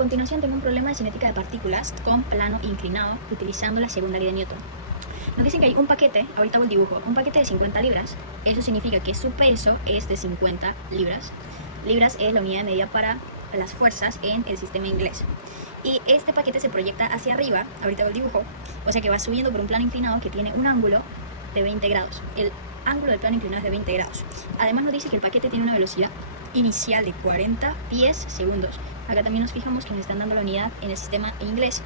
continuación tengo un problema de cinética de partículas con plano inclinado utilizando la segunda ley de Newton. Nos dicen que hay un paquete, ahorita hago el dibujo, un paquete de 50 libras. Eso significa que su peso es de 50 libras. Libras es la unidad de medida para las fuerzas en el sistema inglés. Y este paquete se proyecta hacia arriba, ahorita hago el dibujo, o sea que va subiendo por un plano inclinado que tiene un ángulo de 20 grados. El ángulo del plano inclinado es de 20 grados. Además nos dice que el paquete tiene una velocidad inicial de 40 pies segundos. Acá también nos fijamos que nos están dando la unidad en el sistema inglés.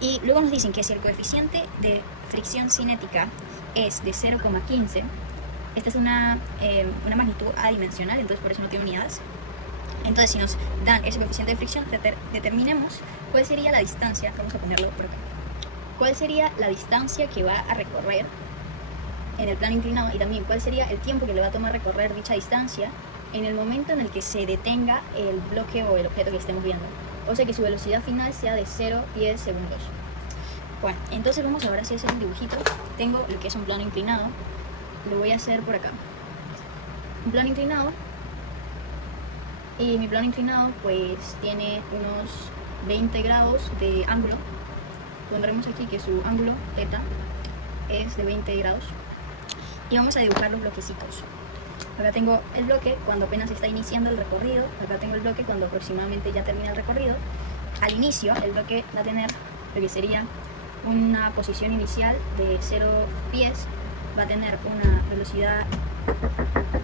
Y luego nos dicen que si el coeficiente de fricción cinética es de 0,15, esta es una magnitud adimensional, entonces por eso no tiene unidades. Entonces si nos dan ese coeficiente de fricción, determinemos cuál sería la distancia, vamos a ponerlo por acá, cuál sería la distancia que va a recorrer en el plano inclinado y también cuál sería el tiempo que le va a tomar recorrer dicha distancia en el momento en el que se detenga el bloque o el objeto que estemos viendo. O sea que su velocidad final sea de 0 pies segundos. Bueno, entonces vamos ahora sí a hacer un dibujito. Tengo lo que es un plano inclinado. Lo voy a hacer por acá. Un plano inclinado. Y mi plano inclinado pues tiene unos 20 grados de ángulo. Pondremos aquí que su ángulo θ es de 20 grados. Y vamos a dibujar los bloquecitos. Acá tengo el bloque cuando apenas está iniciando el recorrido. Acá tengo el bloque cuando aproximadamente ya termina el recorrido. Al inicio el bloque va a tener lo que sería una posición inicial de 0 pies. Va a tener una velocidad...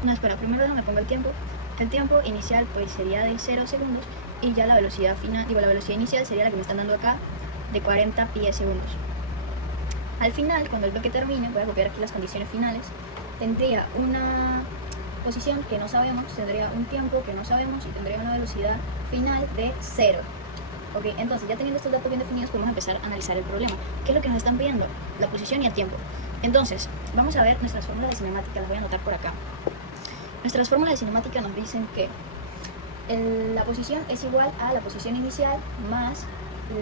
No, espera, primero déjame pongo el tiempo. El tiempo inicial pues sería de 0 segundos. Y ya la velocidad final, la velocidad inicial sería la que me están dando acá, de 40 pies segundos. Al final, cuando el bloque termine, voy a copiar aquí las condiciones finales. Tendría una posición que no sabemos, tendría un tiempo que no sabemos y tendría una velocidad final de 0. Ok, entonces ya teniendo estos datos bien definidos podemos empezar a analizar el problema. ¿Qué es lo que nos están pidiendo? La posición y el tiempo. Entonces, vamos a ver nuestras fórmulas de cinemática, las voy a anotar por acá. Nuestras fórmulas de cinemática nos dicen que la posición es igual a la posición inicial más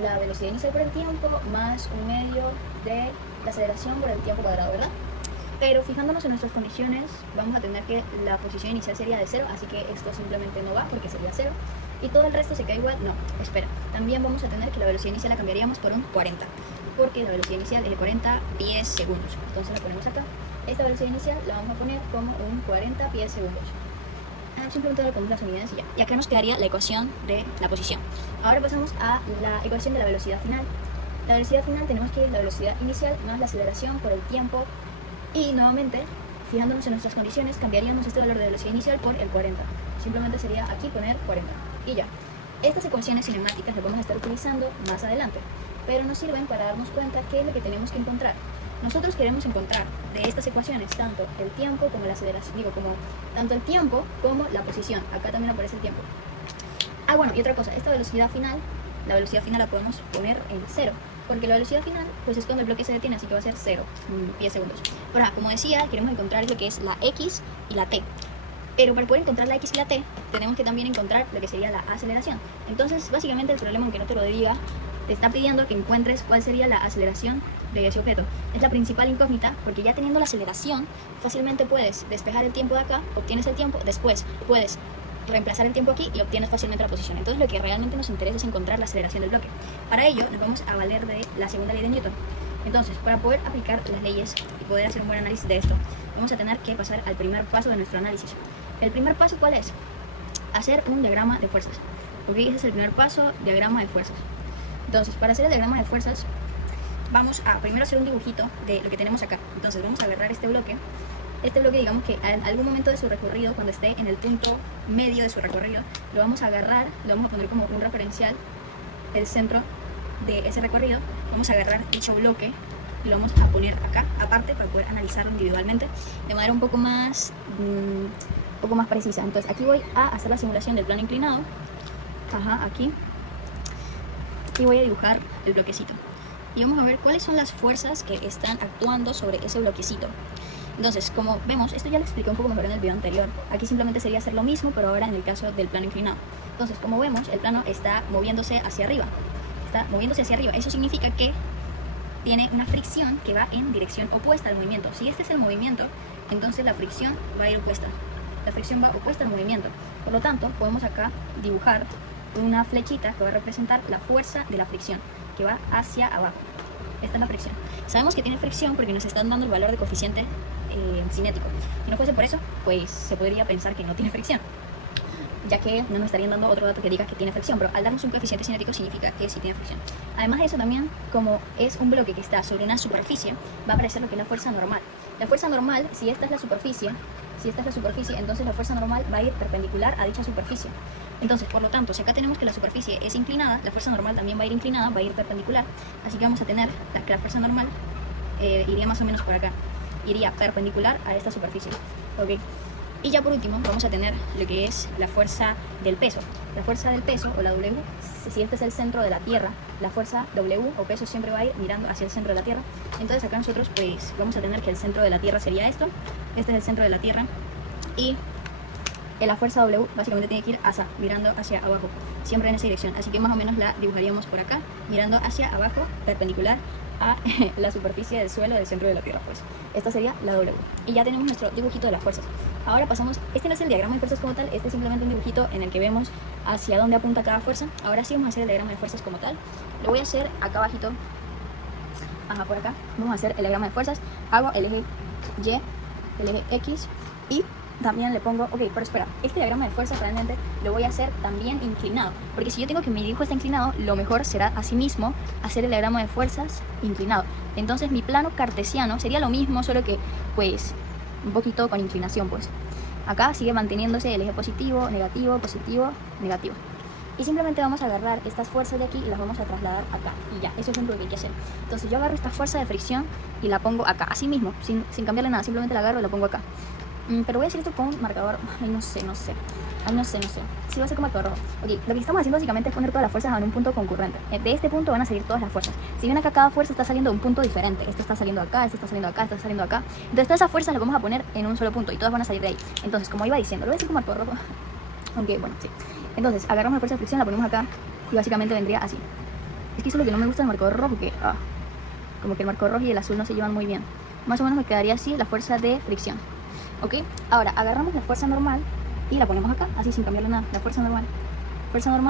la velocidad inicial por el tiempo más un medio de la aceleración por el tiempo cuadrado, ¿verdad? Pero fijándonos en nuestras condiciones, vamos a tener que la posición inicial sería de 0, así que esto simplemente no va porque sería 0. Y todo el resto se queda igual, no, espera. También vamos a tener que la velocidad inicial la cambiaríamos por un 40, porque la velocidad inicial es de 40 pies segundos. Entonces la ponemos acá. Esta velocidad inicial la vamos a poner como un 40 pies segundos. Simplemente le ponemos las unidades y ya. Y acá nos quedaría la ecuación de la posición. Ahora pasamos a la ecuación de la velocidad final. La velocidad final tenemos que la velocidad inicial más la aceleración por el tiempo. Y nuevamente, fijándonos en nuestras condiciones, cambiaríamos este valor de velocidad inicial por el 40. Simplemente sería aquí poner 40. Y ya. Estas ecuaciones cinemáticas las vamos a estar utilizando más adelante. Pero nos sirven para darnos cuenta qué es lo que tenemos que encontrar. Nosotros queremos encontrar de estas ecuaciones tanto el tiempo como la aceleración, tanto el tiempo como la posición. Acá también aparece el tiempo. Bueno, y otra cosa, esta velocidad final, la velocidad final la podemos poner en 0, porque la velocidad final pues es cuando el bloque se detiene, así que va a ser 0 pies segundos. Ahora, como decía, queremos encontrar lo que es la X y la T. Pero para poder encontrar la X y la T, tenemos que también encontrar lo que sería la aceleración. Entonces, básicamente el problema, aunque no te lo diga, te está pidiendo que encuentres cuál sería la aceleración de ese objeto. Es la principal incógnita, porque ya teniendo la aceleración, fácilmente puedes despejar el tiempo de acá, obtienes el tiempo, después puedes reemplazar el tiempo aquí y obtienes fácilmente la posición. Entonces lo que realmente nos interesa es encontrar la aceleración del bloque. Para ello nos vamos a valer de la segunda ley de Newton. Entonces, para poder aplicar las leyes y poder hacer un buen análisis de esto, vamos a tener que pasar al primer paso de nuestro análisis. El primer paso, ¿cuál es? Hacer un diagrama de fuerzas. Ok, ese es el primer paso, diagrama de fuerzas. Entonces, para hacer el diagrama de fuerzas, vamos a primero hacer un dibujito de lo que tenemos acá. Entonces, vamos a agarrar este bloque. Este bloque, digamos que en algún momento de su recorrido, cuando esté en el punto medio de su recorrido, lo vamos a agarrar, lo vamos a poner como un referencial del centro de ese recorrido. Vamos a agarrar dicho bloque y lo vamos a poner acá, aparte, para poder analizarlo individualmente de manera un poco más precisa. Entonces, aquí voy a hacer la simulación del plano inclinado. Aquí. Y voy a dibujar el bloquecito. Y vamos a ver cuáles son las fuerzas que están actuando sobre ese bloquecito. Entonces, como vemos, esto ya lo expliqué un poco mejor en el video anterior. Aquí simplemente sería hacer lo mismo, pero ahora en el caso del plano inclinado. Entonces, como vemos, el plano está moviéndose hacia arriba. Está moviéndose hacia arriba. Eso significa que tiene una fricción que va en dirección opuesta al movimiento. Si este es el movimiento, entonces la fricción va a ir opuesta. La fricción va opuesta al movimiento. Por lo tanto, podemos acá dibujar una flechita que va a representar la fuerza de la fricción, que va hacia abajo. Esta es la fricción. Sabemos que tiene fricción porque nos están dando el valor de coeficiente cinético. Si no fuese por eso, pues se podría pensar que no tiene fricción, ya que no nos estarían dando otro dato que diga que tiene fricción, pero al darnos un coeficiente cinético significa que sí tiene fricción. Además de eso también, como es un bloque que está sobre una superficie, va a aparecer lo que es la fuerza normal. La fuerza normal, si esta es la superficie, entonces la fuerza normal va a ir perpendicular a dicha superficie. Entonces, por lo tanto, si acá tenemos que la superficie es inclinada, la fuerza normal también va a ir inclinada, va a ir perpendicular, así que vamos a tener que la fuerza normal iría más o menos por acá, iría perpendicular a esta superficie, ¿ok? Y ya por último vamos a tener lo que es la fuerza del peso. La fuerza del peso, o la W, si este es el centro de la Tierra, la fuerza W o peso siempre va a ir mirando hacia el centro de la Tierra. Entonces acá nosotros pues vamos a tener que el centro de la Tierra sería esto. Este es el centro de la Tierra. Y la fuerza W básicamente tiene que ir mirando hacia abajo, siempre en esa dirección. Así que más o menos la dibujaríamos por acá, mirando hacia abajo, perpendicular a la superficie del suelo del centro de la Tierra, pues. Esta sería la W. Y ya tenemos nuestro dibujito de las fuerzas. Ahora pasamos, este no es el diagrama de fuerzas como tal, este es simplemente un dibujito en el que vemos hacia dónde apunta cada fuerza. Ahora sí vamos a hacer el diagrama de fuerzas como tal. Lo voy a hacer acá abajito, por acá. Vamos a hacer el diagrama de fuerzas. Hago el eje Y, el eje X y también le pongo, ok, pero espera, este diagrama de fuerzas realmente lo voy a hacer también inclinado, porque si yo tengo que mi dibujo está inclinado, lo mejor será asimismo hacer el diagrama de fuerzas inclinado. Entonces mi plano cartesiano sería lo mismo, solo que pues un poquito con inclinación, pues. Acá sigue manteniéndose el eje positivo, negativo, negativo. Y simplemente vamos a agarrar estas fuerzas de aquí y las vamos a trasladar acá. Y ya, eso es lo que hay que hacer. Entonces yo agarro esta fuerza de fricción y la pongo acá, así mismo, sin cambiarle nada, simplemente la agarro y la pongo acá. Pero voy a hacer esto con marcador, no sé. Sí, va a ser con marcador rojo. Ok, lo que estamos haciendo básicamente es poner todas las fuerzas en un punto concurrente. De este punto van a salir todas las fuerzas. Si ven acá, cada fuerza está saliendo de un punto diferente. Esto está saliendo acá, esto está saliendo acá, esto está saliendo acá. Entonces todas esas fuerzas las vamos a poner en un solo punto y todas van a salir de ahí. Entonces, como iba diciendo, lo voy a hacer con marcador rojo. Aunque, bueno, sí. Entonces, agarramos la fuerza de fricción, la ponemos acá y básicamente vendría así. Es que eso es lo que no me gusta del marcador rojo, que como que el marcador rojo y el azul no se llevan muy bien. Más o menos me quedaría así la fuerza de fricción. ¿Ok? Ahora, agarramos la fuerza normal y la ponemos acá, así sin cambiarle nada. La fuerza normal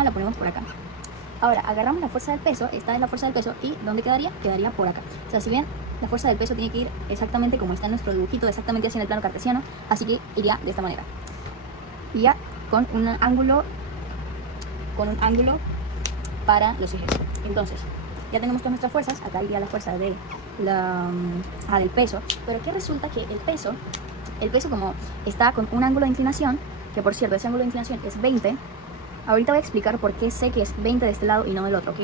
la ponemos por acá. Ahora, agarramos la fuerza del peso, esta es la fuerza del peso, y ¿dónde quedaría? Quedaría por acá. O sea, si bien la fuerza del peso tiene que ir exactamente como está en nuestro dibujito, exactamente así en el plano cartesiano, así que iría de esta manera. Y ya con un ángulo para los ejes. Entonces, ya tenemos todas nuestras fuerzas, acá iría la fuerza de del peso, pero que resulta que el peso como está con un ángulo de inclinación, que por cierto ese ángulo de inclinación es 20, ahorita voy a explicar por qué sé que es 20 de este lado y no del otro, ¿ok?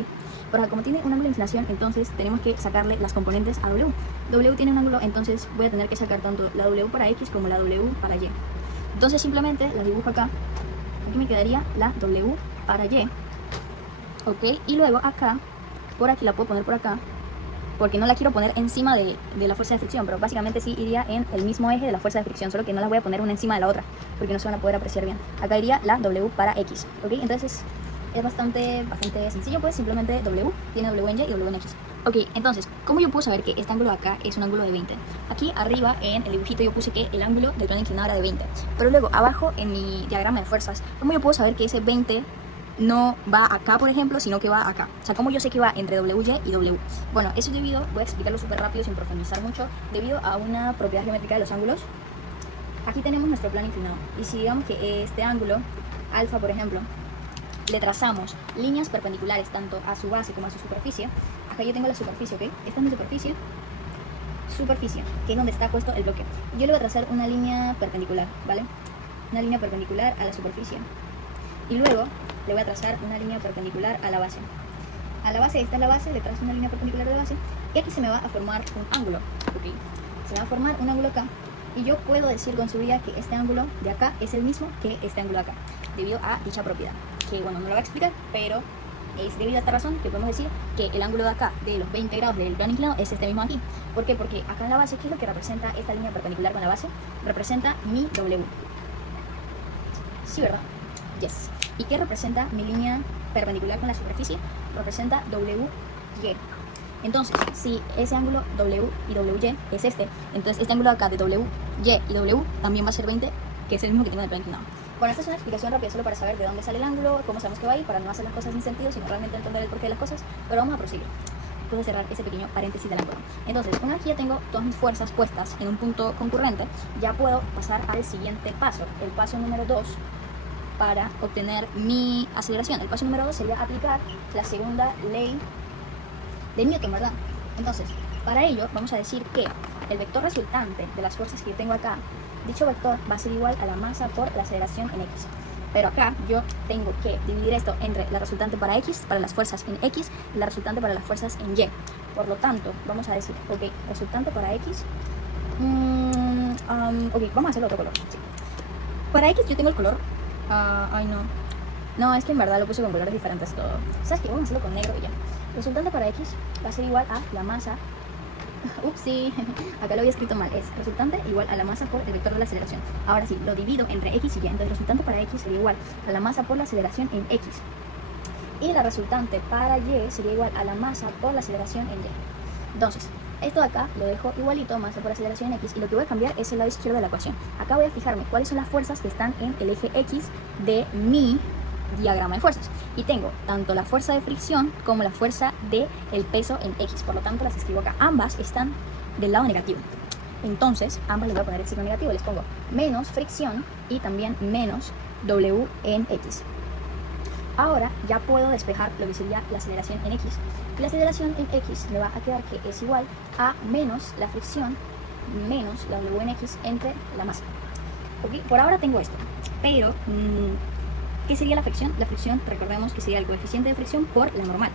Pero como tiene un ángulo de inclinación, entonces tenemos que sacarle las componentes a W. W tiene un ángulo, entonces voy a tener que sacar tanto la W para X como la W para Y. Entonces simplemente la dibujo acá, aquí me quedaría la W para Y, ¿ok? Y luego acá, por aquí la puedo poner por acá, porque no la quiero poner encima de la fuerza de fricción, pero básicamente sí iría en el mismo eje de la fuerza de fricción, solo que no las voy a poner una encima de la otra, porque no se van a poder apreciar bien. Acá iría la W para X, ¿ok? Entonces es bastante sencillo, pues simplemente W, tiene W en Y y W en X. Ok, entonces, ¿cómo yo puedo saber que este ángulo de acá es un ángulo de 20? Aquí arriba en el dibujito yo puse que el ángulo del plano inclinado era de 20, pero luego abajo en mi diagrama de fuerzas, ¿cómo yo puedo saber que ese 20 no va acá, por ejemplo, sino que va acá? O sea, ¿cómo yo sé que va entre WY y W? Bueno, eso es debido, voy a explicarlo súper rápido sin profundizar mucho, debido a una propiedad geométrica de los ángulos. Aquí tenemos nuestro plano inclinado, y si digamos que este ángulo, alfa, por ejemplo, le trazamos líneas perpendiculares tanto a su base como a su superficie, acá yo tengo la superficie, ¿ok? Esta es mi superficie, que es donde está puesto el bloque. Yo le voy a trazar una línea perpendicular, ¿vale? Una línea perpendicular a la superficie. Y luego le voy a trazar una línea perpendicular a la base. A la base, esta es la base, le trazo una línea perpendicular a la base. Y aquí se me va a formar un ángulo, ¿ok? Se me va a formar un ángulo acá. Y yo puedo decir con seguridad que este ángulo de acá es el mismo que este ángulo de acá, debido a dicha propiedad. Que bueno, no lo voy a explicar, pero es debido a esta razón que podemos decir que el ángulo de acá, de los 20 grados del plano inclinado, es este mismo aquí. ¿Por qué? Porque acá en la base, ¿qué es lo que representa esta línea perpendicular con la base? Representa mi W. ¿Sí, verdad? Yes. ¿Y qué representa mi línea perpendicular con la superficie? Representa WY. Entonces, si ese ángulo W y WY es entonces este ángulo de acá de WY y W también va a ser 20, que es el mismo que tengo en el plano inclinado. Bueno, esta es una explicación rápida solo para saber de dónde sale el ángulo, cómo sabemos que va ahí, para no hacer las cosas sin sentido, sino realmente entender el porqué de las cosas. Pero vamos a proseguir. Puedo cerrar ese pequeño paréntesis del ángulo. Entonces, una vez que ya tengo todas mis fuerzas puestas en un punto concurrente, ya puedo pasar al siguiente paso, el paso número 2, para obtener mi aceleración. El paso número 2 sería aplicar la segunda ley de Newton, ¿verdad? Entonces, para ello vamos a decir que el vector resultante de las fuerzas que yo tengo acá, dicho vector va a ser igual a la masa por la aceleración en x. Pero acá yo tengo que dividir esto entre la resultante para x, para las fuerzas en x, y la resultante para las fuerzas en y. Por lo tanto, vamos a decir, ok, resultante para x, ok, vamos a hacerlo otro color. Sí. Para x yo tengo el color, ay no, es que en verdad lo puse con colores diferentes todo. ¿Sabes qué? Vamos a hacerlo con negro y ya. Resultante para x va a ser igual a la masa. Upsi, acá lo había escrito mal. Es resultante igual a la masa por el vector de la aceleración. Ahora sí, lo divido entre x y y. Entonces resultante para x sería igual a la masa por la aceleración en x. Y la resultante para y sería igual a la masa por la aceleración en y. Entonces, esto de acá lo dejo igualito, masa por aceleración en x. Y lo que voy a cambiar es el lado izquierdo de la ecuación. Acá voy a fijarme cuáles son las fuerzas que están en el eje x de mi diagrama de fuerzas, y tengo tanto la fuerza de fricción como la fuerza de el peso en x, por lo tanto las escribo acá, ambas están del lado negativo. Entonces ambas les voy a poner el signo negativo, les pongo menos fricción y también menos w en x. Ahora ya puedo despejar lo que sería la aceleración en x, y la aceleración en x me va a quedar que es igual a menos la fricción menos la w en x entre la masa. ¿Okay? Por ahora tengo esto, pero ¿qué sería la fricción? La fricción, recordemos que sería el coeficiente de fricción por la normal.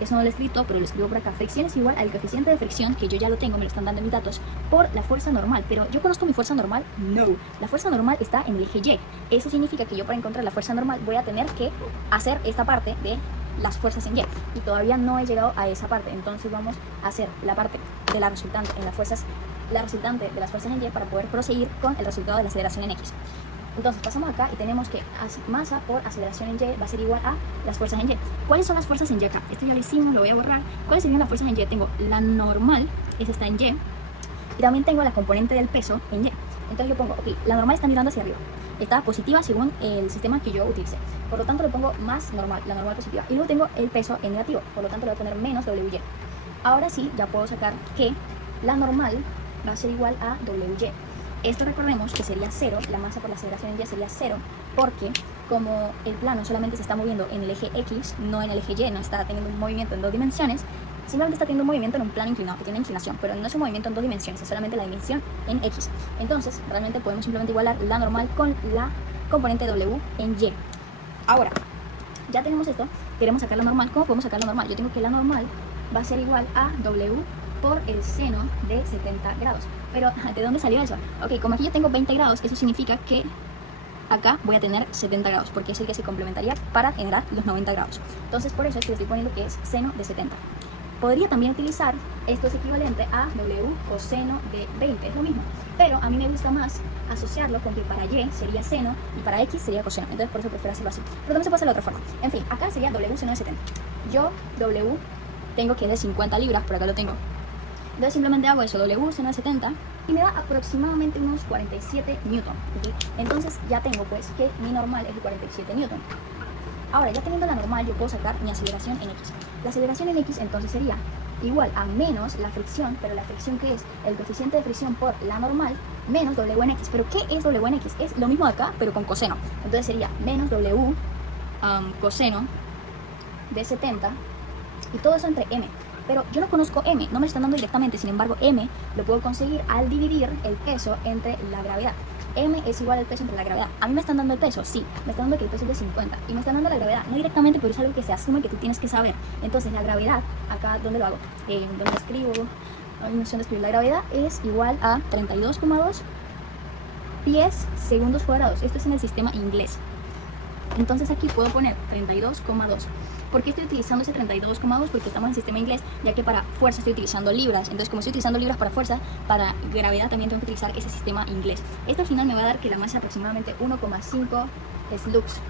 Eso no lo he escrito, pero lo escribo por acá. Fricción es igual al coeficiente de fricción, que yo ya lo tengo, me lo están dando en mis datos, por la fuerza normal. Pero ¿yo conozco mi fuerza normal? No. La fuerza normal está en el eje Y. Eso significa que yo para encontrar la fuerza normal voy a tener que hacer esta parte de las fuerzas en Y. Y todavía no he llegado a esa parte. Entonces vamos a hacer la parte de la resultante en las fuerzas, la resultante de las fuerzas en Y para poder proseguir con el resultado de la aceleración en X. Entonces pasamos acá y tenemos que masa por aceleración en Y va a ser igual a las fuerzas en Y. ¿Cuáles son las fuerzas en Y acá? Esto ya lo hicimos, lo voy a borrar. ¿Cuáles serían las fuerzas en Y? Tengo la normal, esa está en Y, y también tengo la componente del peso en Y. Entonces yo pongo, ok, la normal está mirando hacia arriba, está positiva según el sistema que yo utilicé, por lo tanto le pongo más normal, la normal positiva, y luego tengo el peso en negativo, por lo tanto le voy a poner menos WY. Ahora sí, ya puedo sacar que la normal va a ser igual a WY. Esto recordemos que sería 0, la masa por la aceleración en Y sería 0, porque como el plano solamente se está moviendo en el eje X, no en el eje Y, no está teniendo un movimiento en 2 dimensiones, simplemente está teniendo un movimiento en un plano inclinado, que tiene inclinación, pero no es un movimiento en 2 dimensiones, es solamente la dimensión en X. Entonces, realmente podemos simplemente igualar la normal con la componente W en Y. Ahora, ya tenemos esto, queremos sacar la normal. ¿Cómo podemos sacar la normal? Yo tengo que la normal va a ser igual a W por el seno de 70 grados. Pero, ¿de dónde salió eso? Ok, como aquí yo tengo 20 grados, eso significa que acá voy a tener 70 grados, porque es el que se complementaría para generar los 90 grados. Entonces, por eso es que le estoy poniendo que es seno de 70. Podría también utilizar, esto es equivalente a W coseno de 20, es lo mismo. Pero a mí me gusta más asociarlo con que para Y sería seno y para X sería coseno. Entonces, por eso prefiero hacerlo así. Pero también se puede hacer de otra forma. En fin, acá sería W seno de 70. Yo, W, tengo que es de 50 libras, por acá lo tengo. Entonces simplemente hago eso, W seno de 70, y me da aproximadamente unos 47 newton. ¿Okay? Entonces ya tengo pues que mi normal es de 47 newton. Ahora, ya teniendo la normal, yo puedo sacar mi aceleración en X. La aceleración en X entonces sería igual a menos la fricción, pero la fricción que es el coeficiente de fricción por la normal, menos W en X. ¿Pero qué es W en X? Es lo mismo de acá, pero con coseno. Entonces sería menos W coseno de 70, y todo eso entre M. Pero yo no conozco M, no me están dando directamente, sin embargo M lo puedo conseguir al dividir el peso entre la gravedad. M es igual al peso entre la gravedad. ¿A mí me están dando el peso? Sí, me están dando que el peso es de 50. Y me están dando la gravedad, no directamente, pero es algo que se asume que tú tienes que saber. Entonces la gravedad, acá, ¿dónde lo hago? ¿Dónde lo escribo? No sé dónde escribir. La gravedad es igual a 32,2 pies segundos cuadrados. Esto es en el sistema inglés. Entonces aquí puedo poner 32,2. ¿Por qué estoy utilizando ese 32,2? Porque estamos en el sistema inglés, ya que para fuerza estoy utilizando libras. Entonces, como estoy utilizando libras para fuerza, para gravedad también tengo que utilizar ese sistema inglés. Esto al final me va a dar que la masa es aproximadamente 1,5 slugs.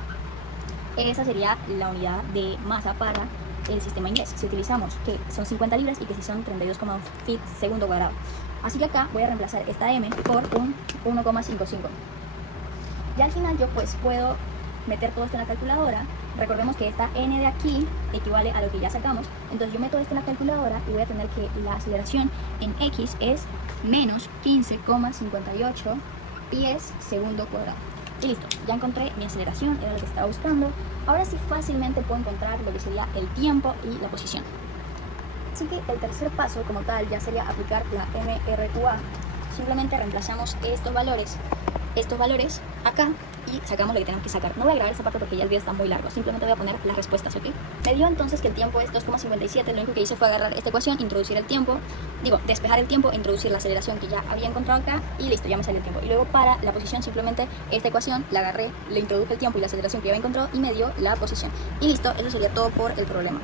Esa sería la unidad de masa para el sistema inglés. Si utilizamos que son 50 libras y que si son 32,2 feet segundo cuadrado. Así que acá voy a reemplazar esta M por un 1,55. Ya al final yo pues puedo meter todo esto en la calculadora. Recordemos que esta n de aquí equivale a lo que ya sacamos. Entonces yo meto esto en la calculadora y voy a tener que la aceleración en x es menos 15,58 pies segundo cuadrado. Y listo, ya encontré mi aceleración, era lo que estaba buscando. Ahora sí fácilmente puedo encontrar lo que sería el tiempo y la posición. Así que el tercer paso como tal ya sería aplicar la MRUA. Simplemente reemplazamos estos valores acá y sacamos lo que tenemos que sacar. No voy a grabar esta parte porque ya el video está muy largo, simplemente voy a poner las respuestas, ¿ok? Me dio entonces que el tiempo es 2,57, lo único que hice fue agarrar esta ecuación, introducir el tiempo, despejar el tiempo, introducir la aceleración que ya había encontrado acá y listo, ya me salió el tiempo. Y luego para la posición simplemente esta ecuación la agarré, le introduje el tiempo y la aceleración que ya había encontrado y me dio la posición. Y listo, eso sería todo por el problema.